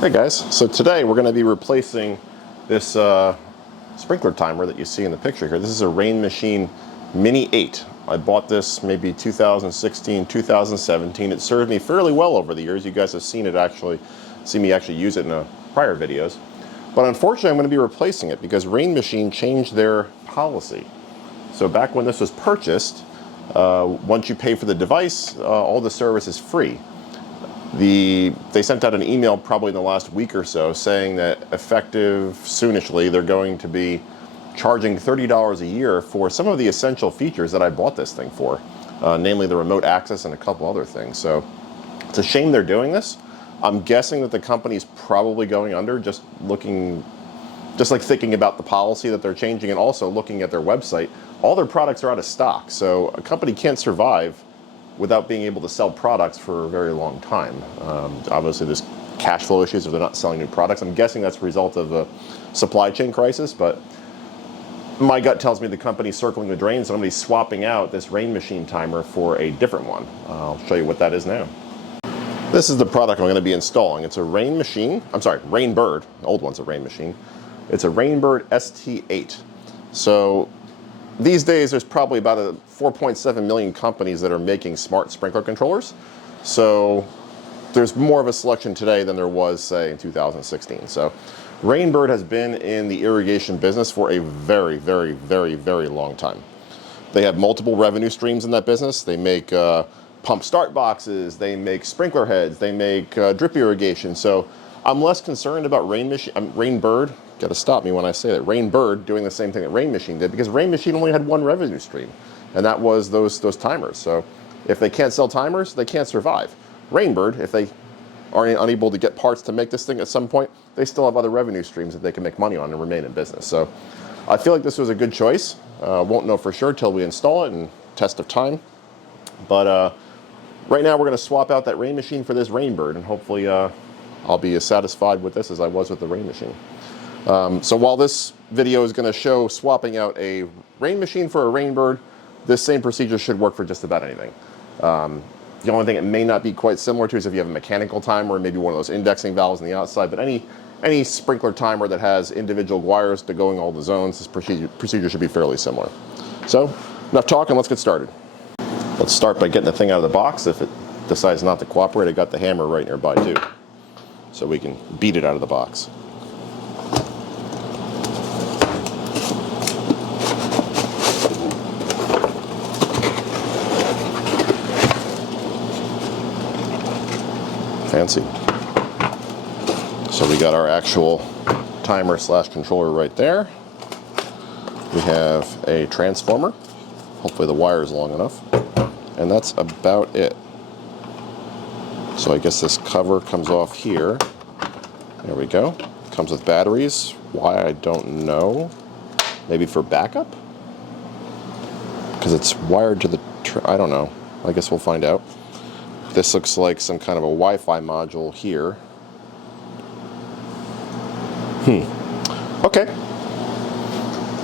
Hey guys, so today we're going to be replacing this sprinkler timer that you see in the picture here. This is a Rainmachine Mini 8. I bought this maybe 2016, 2017. It served me fairly well over the years. You guys have seen me actually use it in prior videos. But unfortunately I'm going to be replacing it because Rainmachine changed their policy. So back when this was purchased, once you pay for the device, all the service is free. They sent out an email probably in the last week or so saying that effective soonishly they're going to be charging $30 a year for some of the essential features that I bought this thing for, namely the remote access and a couple other things. So it's a shame they're doing this. I'm guessing that the company's probably going under, just like thinking about the policy that they're changing and also looking at their website. All their products are out of stock, so a company can't survive without being able to sell products for a very long time. Obviously there's cash flow issues if they're not selling new products. I'm guessing that's a result of a supply chain crisis, but my gut tells me the company's circling the drain, so I'm going to be swapping out this Rainmachine timer for a different one. I'll show you what that is now. This is the product I'm going to be installing. It's a Rain Bird. The old one's a Rainmachine. It's a Rain Bird ST8. So these days, there's probably about 4.7 million companies that are making smart sprinkler controllers. So there's more of a selection today than there was, say, in 2016. So Rain Bird has been in the irrigation business for a very, very, very, very long time. They have multiple revenue streams in that business. They make pump start boxes, they make sprinkler heads, they make drip irrigation. So I'm less concerned about Rain Bird. Got to stop me when I say that. Rain Bird doing the same thing that Rainmachine did, because Rainmachine only had one revenue stream, and that was those timers. So if they can't sell timers, they can't survive. Rain Bird, if they are unable to get parts to make this thing at some point, they still have other revenue streams that they can make money on and remain in business. So I feel like this was a good choice. Won't know for sure till we install it and test of time. But right now we're going to swap out that Rainmachine for this Rain Bird, and hopefully I'll be as satisfied with this as I was with the Rainmachine. So while this video is going to show swapping out a Rainmachine for a Rain Bird, this same procedure should work for just about anything. The only thing it may not be quite similar to is if you have a mechanical timer, or maybe one of those indexing valves on the outside, but any sprinkler timer that has individual wires to go in all the zones, this procedure should be fairly similar. So enough talking, let's get started. Let's start by getting the thing out of the box. If it decides not to cooperate, I got the hammer right nearby too, so we can beat it out of the box. Fancy. So we got our actual timer / controller right there. We have a transformer. Hopefully the wire is long enough. And that's about it. So I guess this cover comes off here. There we go. Comes with batteries. Why, I don't know. Maybe for backup? Because it's wired to the... I don't know. I guess we'll find out. This looks like some kind of a Wi-Fi module here. Okay.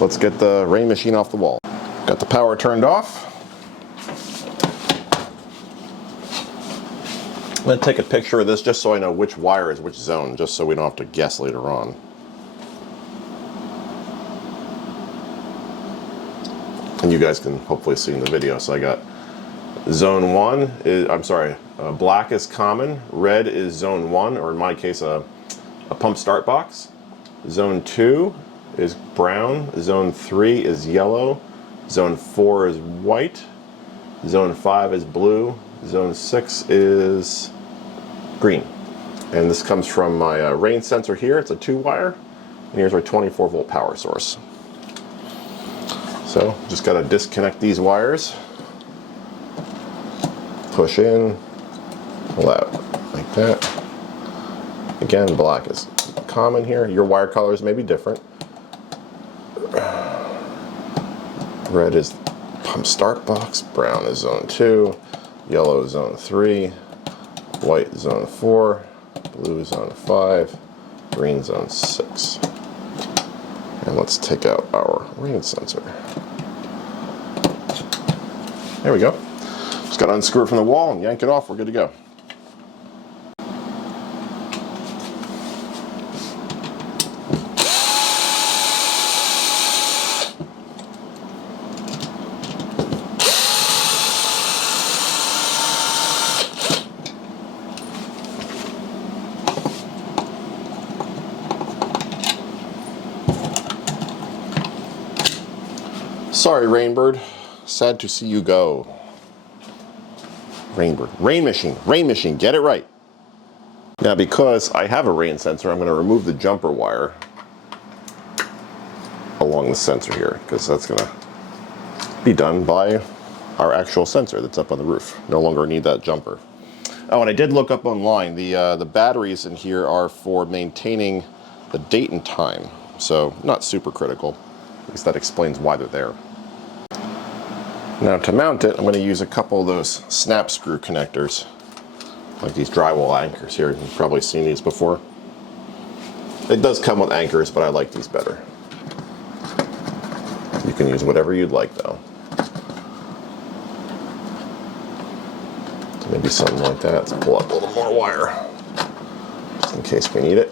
Let's get the Rainmachine off the wall. Got the power turned off. I'm going to take a picture of this just so I know which wire is which zone, just so we don't have to guess later on. And you guys can hopefully see in the video. So I got zone 1 is, black is common, red is zone 1, or in my case a pump start box. Zone 2 is brown, zone 3 is yellow, zone 4 is white, zone 5 is blue, zone 6 is green. And this comes from my rain sensor here. It's a 2-wire, and here's our 24-volt power source. So just got to disconnect these wires. Push in, pull out like that. Again, black is common here. Your wire colors may be different. Red is pump start box, brown is zone 2, yellow is zone 3, white zone 4, blue zone 5, green zone 6. And let's take out our rain sensor. There we go. Just got to unscrew it from the wall and yank it off. We're good to go. Sorry, Rain Bird. Sad to see you go. Rain Bird. Rainmachine, get it right. Now, because I have a rain sensor, I'm going to remove the jumper wire along the sensor here, because that's going to be done by our actual sensor that's up on the roof. No longer need that jumper. Oh, and I did look up online. The batteries in here are for maintaining the date and time, so not super critical. At least that explains why they're there. Now to mount it, I'm going to use a couple of those snap screw connectors, like these drywall anchors here. You've probably seen these before. It does come with anchors, but I like these better. You can use whatever you'd like though. So maybe something like that. Let's pull up a little more wire, just in case we need it.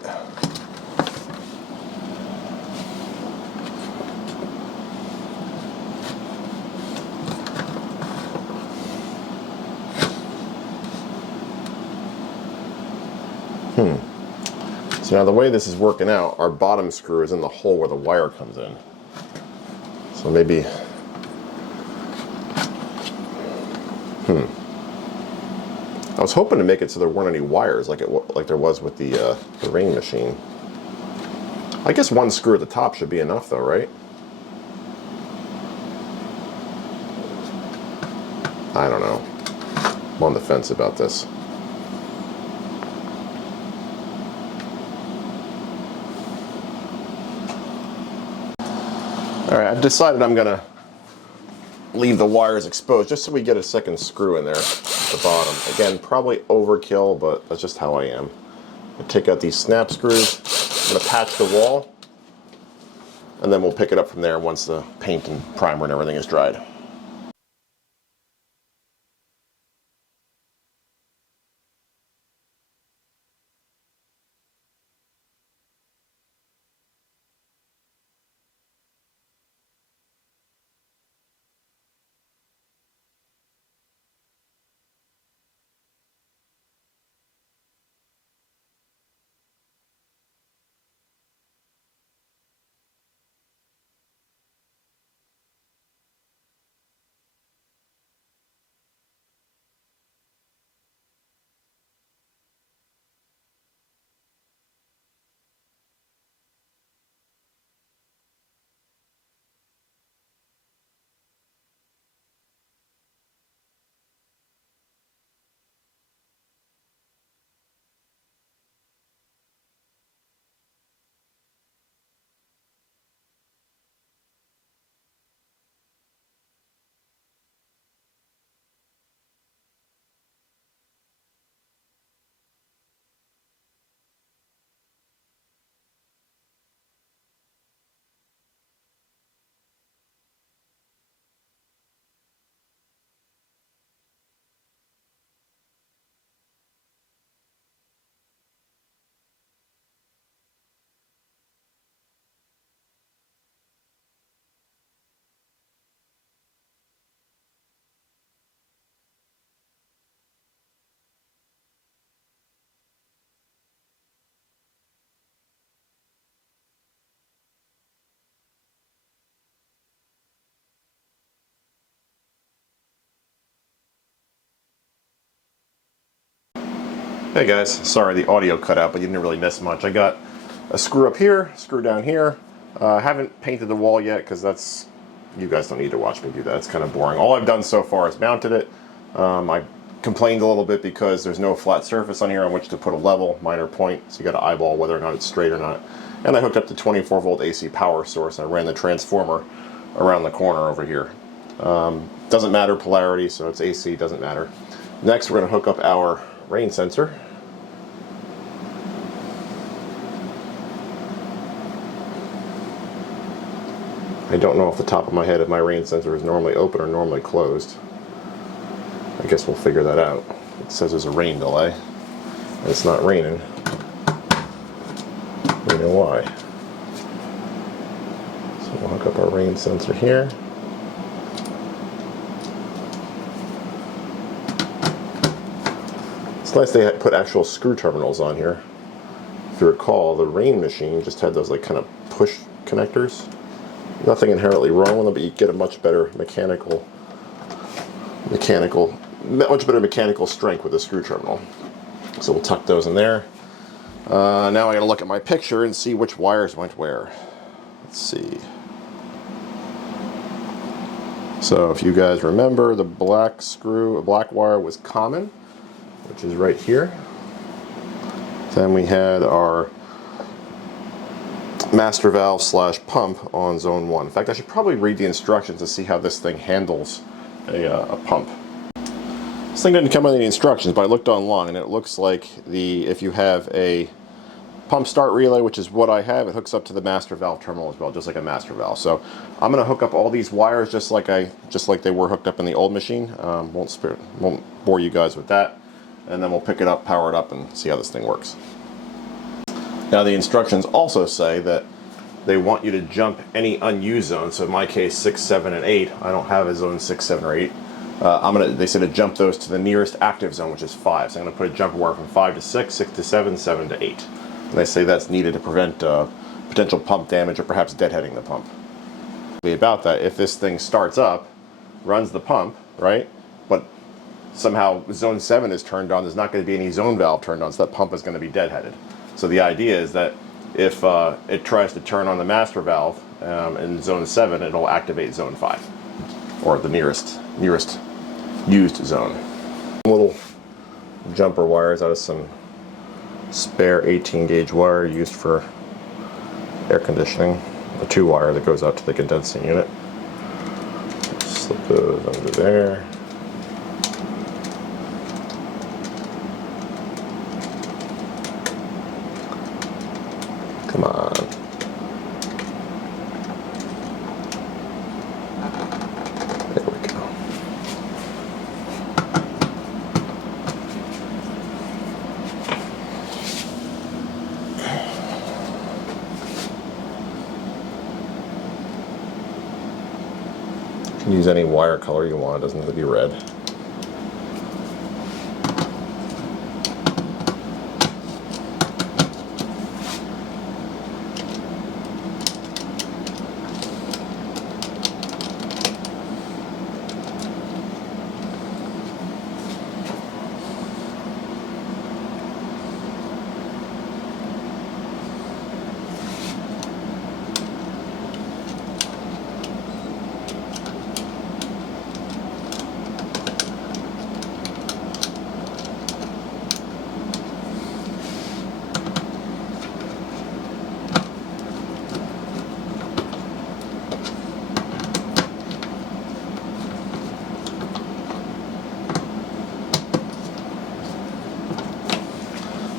So now the way this is working out, our bottom screw is in the hole where the wire comes in. So maybe, I was hoping to make it so there weren't any wires like there was with the Rainmachine. I guess one screw at the top should be enough though, right? I don't know. I'm on the fence about this. Alright, I've decided I'm going to leave the wires exposed just so we get a second screw in there at the bottom. Again, probably overkill, but that's just how I am. I take out these snap screws, I'm going to patch the wall, and then we'll pick it up from there once the paint and primer and everything is dried. Hey guys, sorry the audio cut out, but you didn't really miss much. I got a screw up here, screw down here. I haven't painted the wall yet because that's, you guys don't need to watch me do that. It's kind of boring. All I've done so far is mounted it. I complained a little bit because there's no flat surface on here on which to put a level, minor point, so you got to eyeball whether or not it's straight or not. And I hooked up the 24 volt AC power source and I ran the transformer around the corner over here. Doesn't matter polarity, so it's AC, doesn't matter. Next we're going to hook up our rain sensor. I don't know off the top of my head if my rain sensor is normally open or normally closed. I guess we'll figure that out. It says there's a rain delay, and it's not raining. You know why. So we'll hook up our rain sensor here. It's nice they put actual screw terminals on here. If you recall, the Rainmachine just had those like kind of push connectors. Nothing inherently wrong with them, but you get a much better mechanical strength with the screw terminal. So we'll tuck those in there. Now I gotta look at my picture and see which wires went where. Let's see. So if you guys remember, the black wire was common, which is right here. Then we had our master valve / pump on zone 1. In fact, I should probably read the instructions to see how this thing handles a pump. This thing didn't come with any instructions, but I looked online and it looks like if you have a pump start relay, which is what I have, it hooks up to the master valve terminal as well, just like a master valve. So I'm going to hook up all these wires just like they were hooked up in the old machine. Won't bore you guys with that, and then we'll pick it up, power it up, and see how this thing works. Now the instructions also say that they want you to jump any unused zones. So in my case, 6, 7, and 8. I don't have a zone 6, 7, or 8. They said to jump those to the nearest active zone, which is 5. So I'm going to put a jumper wire from 5 to 6, 6 to 7, 7 to 8. And they say that's needed to prevent potential pump damage or perhaps deadheading the pump. About that, if this thing starts up, runs the pump, right, but somehow zone 7 is turned on, there's not going to be any zone valve turned on, so that pump is going to be deadheaded. So the idea is that if it tries to turn on the master valve in zone 7, it'll activate zone 5, or the nearest used zone. Little jumper wires out of some spare 18 gauge wire used for air conditioning. A 2-wire that goes out to the condensing unit. Slip those under there. Come on. There we go. You can use any wire color you want, it doesn't have to be red.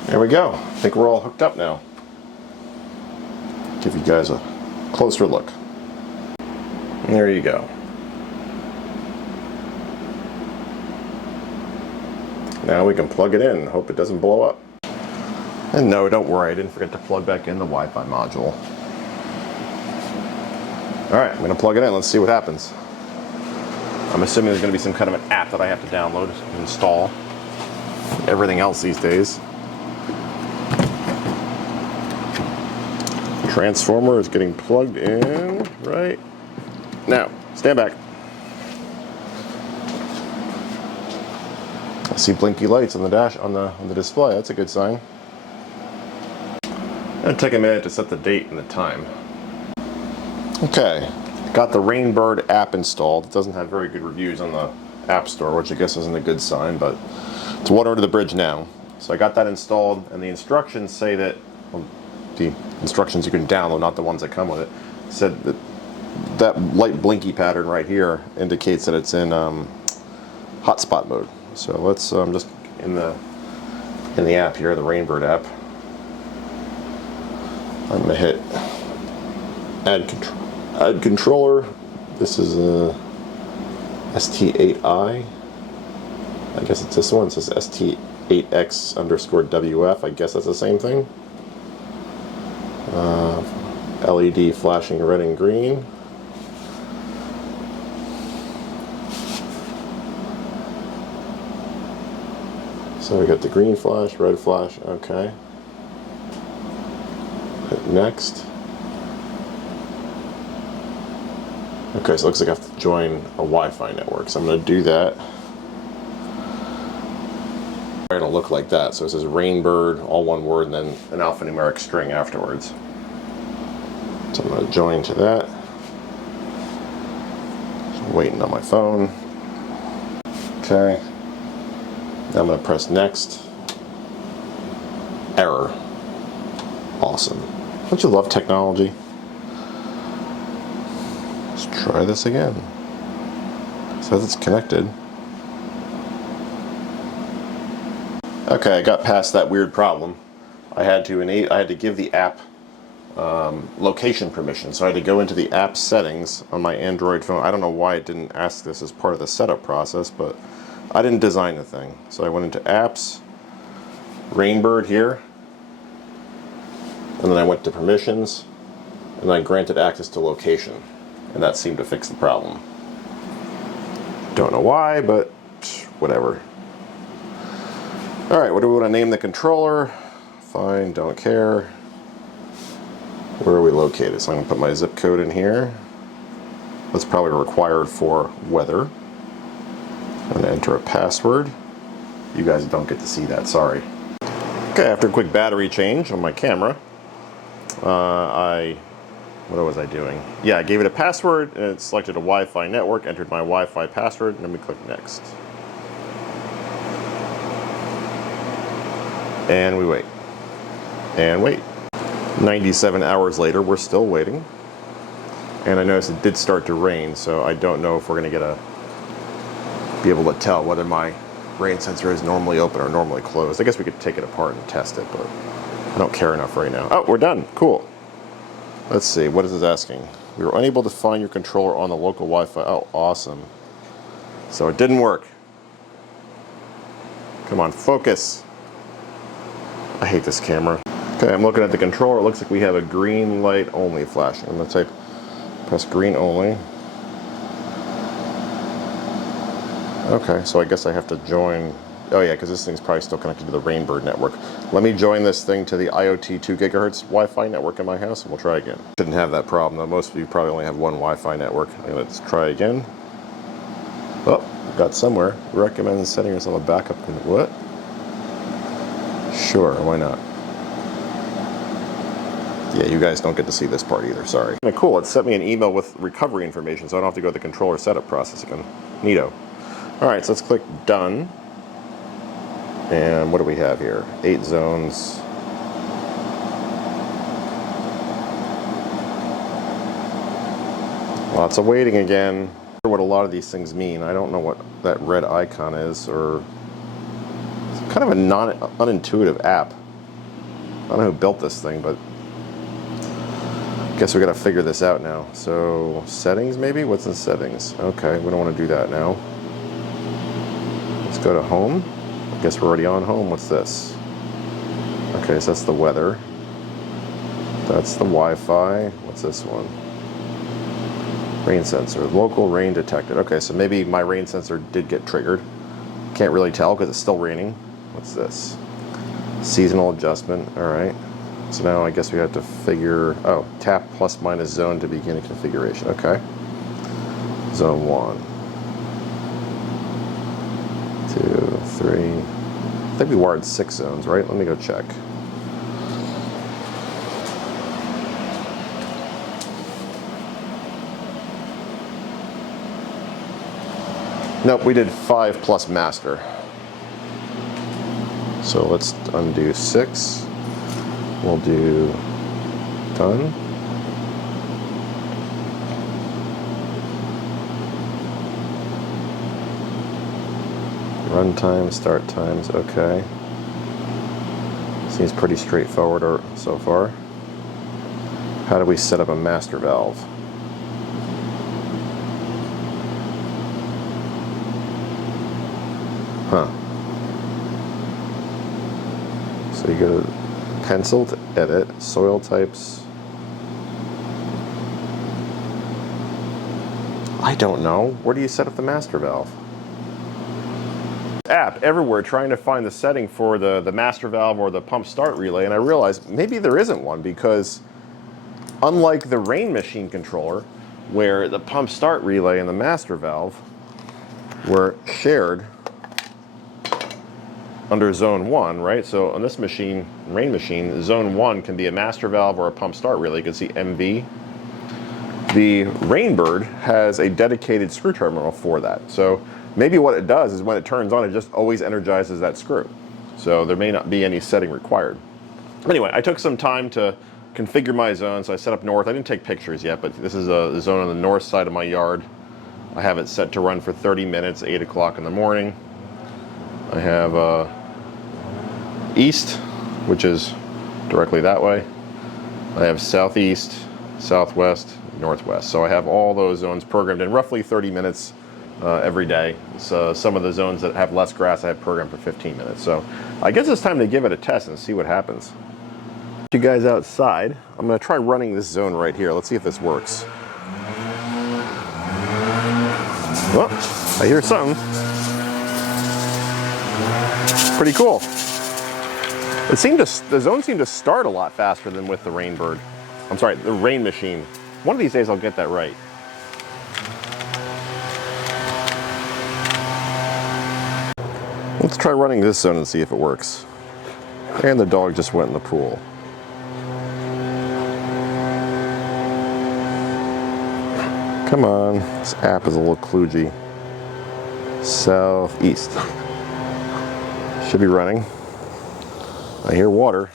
There we go. I think we're all hooked up now. Give you guys a closer look. And there you go. Now we can plug it in and hope it doesn't blow up. And no, don't worry, I didn't forget to plug back in the Wi-Fi module. Alright, I'm going to plug it in. Let's see what happens. I'm assuming there's going to be some kind of an app that I have to download and install. Everything else these days. Transformer is getting plugged in right now. Stand back. I see blinky lights on the dash on the display. That's a good sign. It'll take a minute to set the date and the time. Okay, got the Rain Bird app installed. It doesn't have very good reviews on the App Store, which I guess isn't a good sign, but it's water under the bridge now. So I got that installed, and the instructions say that, well, the instructions you can download, not the ones that come with it, said that that light blinky pattern right here indicates that it's in hotspot mode. So let's just in the app here, the Rain Bird app, I'm gonna hit add controller. This is a ST8i. I guess it's this one. It says ST8X_WF. I guess that's the same thing. LED flashing red and green. So we got the green flash, red flash, okay. Hit next. Okay, so it looks like I have to join a Wi-Fi network. So I'm going to do that. It'll look like that. So it says Rain Bird, all one word, and then an alphanumeric string afterwards. So I'm going to join to that. Just waiting on my phone. Okay. Now I'm going to press next. Error. Awesome. Don't you love technology? Let's try this again. It says it's connected. Okay, I got past that weird problem. I had to give the app location permission, so I had to go into the app settings on my Android phone. I don't know why it didn't ask this as part of the setup process, but I didn't design the thing. So I went into apps, Rain Bird here, and then I went to permissions, and I granted access to location, and that seemed to fix the problem. Don't know why, but whatever. Alright, what do we want to name the controller? Fine, don't care. Where are we located? So I'm going to put my zip code in here. That's probably required for weather. I'm going to enter a password. You guys don't get to see that, sorry. Okay, after a quick battery change on my camera, what was I doing? Yeah, I gave it a password, and it selected a Wi-Fi network, entered my Wi-Fi password, and then we click next. And we wait. And wait. 97 hours later, we're still waiting. And I noticed it did start to rain, so I don't know if we're going to be able to tell whether my rain sensor is normally open or normally closed. I guess we could take it apart and test it, but I don't care enough right now. Oh, we're done. Cool. Let's see. What is this asking? We were unable to find your controller on the local Wi-Fi. Oh, awesome. So it didn't work. Come on, focus. I hate this camera. Okay, I'm looking at the controller. It looks like we have a green light only flashing. I'm going to press green only. Okay, so I guess I have to join. Oh yeah, because this thing's probably still connected to the Rain Bird network. Let me join this thing to the IoT 2 gigahertz Wi-Fi network in my house, and we'll try again. Shouldn't have that problem though. Most of you probably only have one Wi-Fi network. Okay, let's try again. Oh, got somewhere. Recommend setting yourself a backup. What? Sure, why not? Yeah, you guys don't get to see this part either, sorry. Okay, cool, it sent me an email with recovery information, so I don't have to go through the controller setup process again. Neato. Alright, so let's click done. And what do we have here? 8 zones. Lots of waiting again. I wonder what a lot of these things mean. I don't know what that red icon is, or it's kind of a unintuitive app. I don't know who built this thing, but I guess we gotta figure this out now. So, settings maybe? What's in settings? Okay, we don't want to do that now. Let's go to home. I guess we're already on home. What's this? Okay, so that's the weather. That's the Wi-Fi. What's this one? Rain sensor. Local rain detected. Okay, so maybe my rain sensor did get triggered. Can't really tell because it's still raining. What's this? Seasonal adjustment. Alright. So now I guess we have to figure... Oh, tap plus minus zone to begin a configuration. Okay. Zone 1. 2, 3... I think we wired 6 zones, right? Let me go check. Nope, we did 5 plus master. So let's undo 6. We'll do done. Run time, start times, okay. Seems pretty straightforward so far. How do we set up a master valve? Huh. So you go to pencil to edit, soil types. I don't know. Where do you set up the master valve? App everywhere trying to find the setting for the master valve or the pump start relay, and I realized maybe there isn't one, because unlike the Rainmachine controller, where the pump start relay and the master valve were shared under zone 1, right? So on this machine, Rain machine, zone 1 can be a master valve or a pump start relay. You can see MV. The Rain Bird has a dedicated screw terminal for that. So maybe what it does is when it turns on, it just always energizes that screw. So there may not be any setting required. Anyway, I took some time to configure my zone, so I set up north. I didn't take pictures yet, but this is the zone on the north side of my yard. I have it set to run for 30 minutes, 8 o'clock in the morning. I have east, which is directly that way. I have southeast, southwest, northwest. So I have all those zones programmed in roughly 30 minutes every day. So some of the zones that have less grass I have programmed for 15 minutes. So I guess it's time to give it a test and see what happens. You guys outside, I'm going to try running this zone right here. Let's see if this works. Well, I hear something. Pretty cool. The zone seemed to start a lot faster than with the Rain Bird. I'm sorry, the Rain machine. One of these days I'll get that right. Let's try running this zone and see if it works. And the dog just went in the pool. Come on, this app is a little kludgy. Southeast. Should be running. I hear water.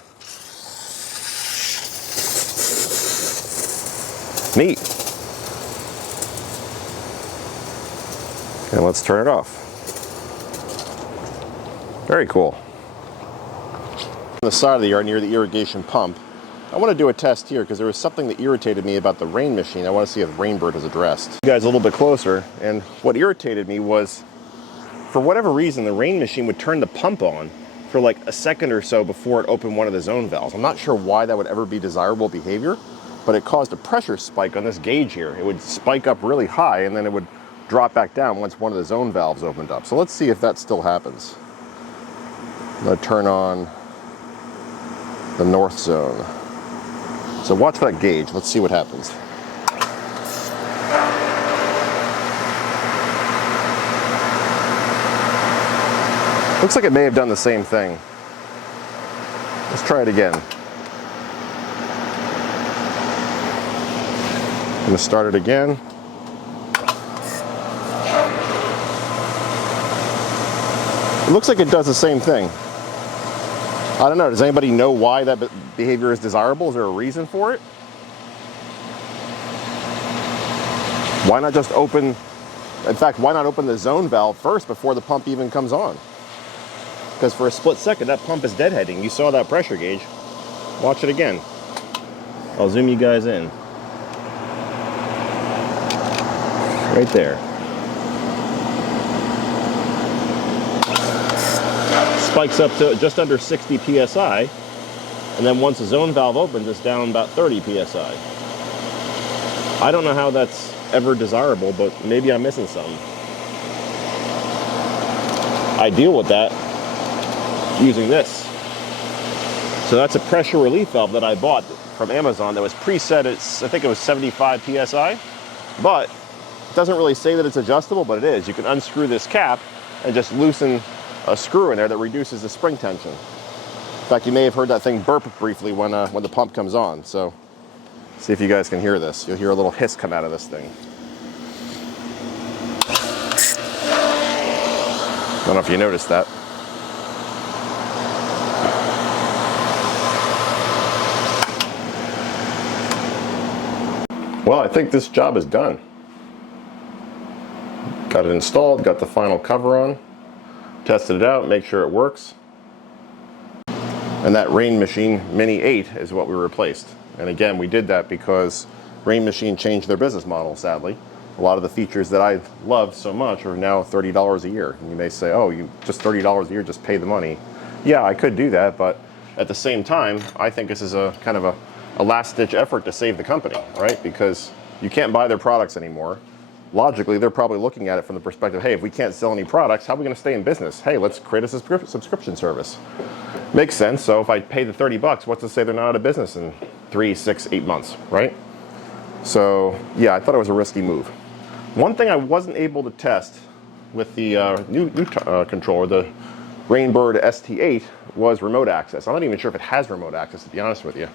Neat. And let's turn it off. Very cool. On the side of the yard near the irrigation pump, I want to do a test here because there was something that irritated me about the Rain machine. I want to see if Rain Bird is addressed. You guys a little bit closer, and what irritated me was, for whatever reason, the Rain machine would turn the pump on for like a second or so before it opened one of the zone valves. I'm not sure why that would ever be desirable behavior, but it caused a pressure spike on this gauge here. It would spike up really high and then it would drop back down once one of the zone valves opened up. So let's see if that still happens. I'm going to turn on the north zone. So watch that gauge. Let's see what happens. Looks like it may have done the same thing. Let's try it again. I'm going to start it again. It looks like it does the same thing. I don't know, does anybody know why that behavior is desirable? Is there a reason for it? Why not just open, in fact, why not open the zone valve first before the pump even comes on? Because for a split second, that pump is deadheading. You saw that pressure gauge. Watch it again. I'll zoom you guys in. Right there. Spikes up to just under 60 psi, and then once the zone valve opens, it's down about 30 psi. I don't know how that's ever desirable, but maybe I'm missing something. I deal with that using this. So that's a pressure relief valve that I bought from Amazon that was preset at, I think it was 75 psi, but it doesn't really say that it's adjustable, but it is. You can unscrew this cap and just loosen a screw in there that reduces the spring tension. In fact, you may have heard that thing burp briefly when the pump comes on. So see if you guys can hear this. You'll hear a little hiss come out of this thing. I don't know if you noticed that. Well, I think this job is done. Got it installed, got the final cover on. Tested it out, make sure it works. And that Rainmachine Mini 8 is what we replaced. And again, we did that because Rainmachine changed their business model, sadly. A lot of the features that I loved so much are now $30 a year. And you may say, oh, you just $30 a year, just pay the money. Yeah, I could do that, but at the same time, I think this is a kind of a last-ditch effort to save the company, right? Because you can't buy their products anymore. Logically, they're probably looking at it from the perspective, hey, if we can't sell any products, how are we going to stay in business? Hey, let's create a subscription service. Makes sense. So if I pay the $30, what's to say they're not out of business in 3, 6, 8 months, right? So yeah, I thought it was a risky move. One thing I wasn't able to test with the new controller, the Rain Bird ST8, was remote access. I'm not even sure if it has remote access, to be honest with you.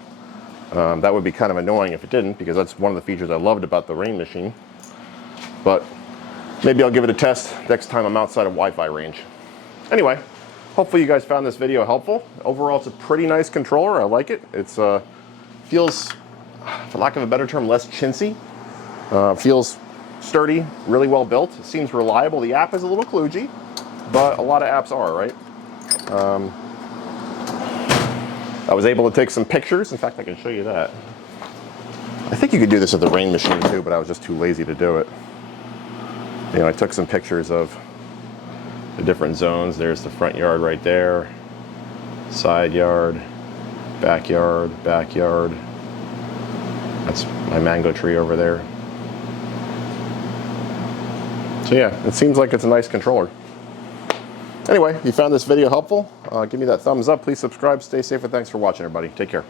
That would be kind of annoying if it didn't, because that's one of the features I loved about the Rainmachine. But maybe I'll give it a test next time I'm outside of Wi-Fi range. Anyway, hopefully you guys found this video helpful. Overall, it's a pretty nice controller. I like it. It's feels, for lack of a better term, less chintzy. Feels sturdy, really well built. It seems reliable. The app is a little kludgy, but a lot of apps are, right? I was able to take some pictures. In fact, I can show you that. I think you could do this with the Rainmachine too, but I was just too lazy to do it. You know, I took some pictures of the different zones. There's the front yard right there, side yard, backyard, backyard. That's my mango tree over there. So yeah, it seems like it's a nice controller. Anyway, if you found this video helpful, give me that thumbs up. Please subscribe. Stay safe, and thanks for watching, everybody. Take care.